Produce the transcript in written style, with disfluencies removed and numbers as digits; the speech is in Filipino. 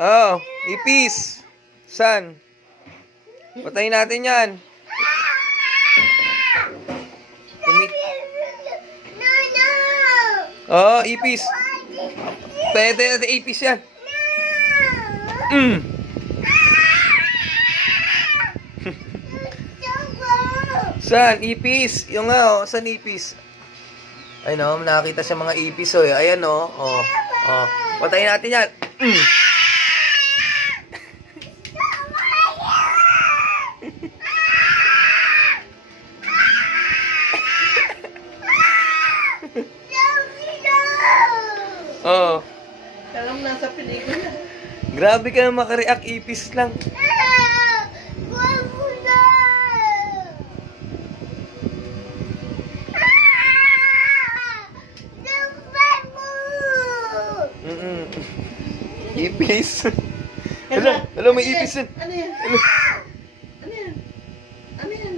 Oh, ipis. San? Patayin natin yan. Oh, ipis. Pwede natin ipis yan. San? Ipis. Yung nga, oh. San ipis? Ay no, nakakita siya mga ipis, oh. Ayan, oh. Oh. Oh. Patayin natin yan. Oh. Alam nasa pelikula. Grabe ka na makareact, ipis lang. Ipis. Hello, may ipis yun. Ano yan? Ano yan? Ano yan?